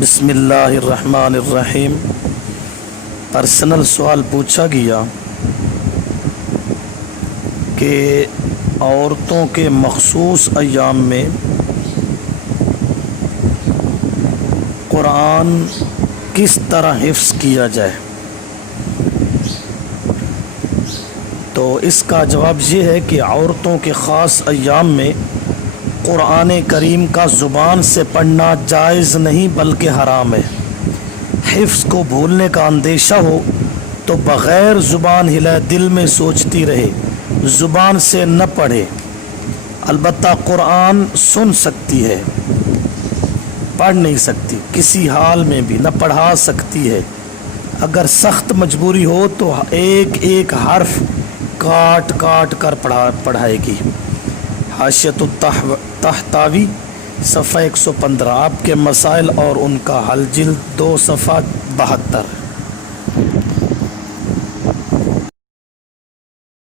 بسم اللہ الرحمن الرحیم۔ پرسنل سوال پوچھا گیا کہ عورتوں کے مخصوص ایام میں قرآن کس طرح حفظ کیا جائے، تو اس کا جواب یہ ہے کہ عورتوں کے خاص ایام میں قرآن کریم کا زبان سے پڑھنا جائز نہیں بلکہ حرام ہے۔ حفظ کو بھولنے کا اندیشہ ہو تو بغیر زبان ہلائے دل میں سوچتی رہے، زبان سے نہ پڑھے۔ البتہ قرآن سن سکتی ہے، پڑھ نہیں سکتی، کسی حال میں بھی نہ پڑھا سکتی ہے۔ اگر سخت مجبوری ہو تو ایک ایک حرف کاٹ کاٹ کر پڑھائے گی۔ حاشیۃ الطحطاوی صفحہ 115۔ آپ کے مسائل اور ان کا حل، جلد 2 صفحہ 72۔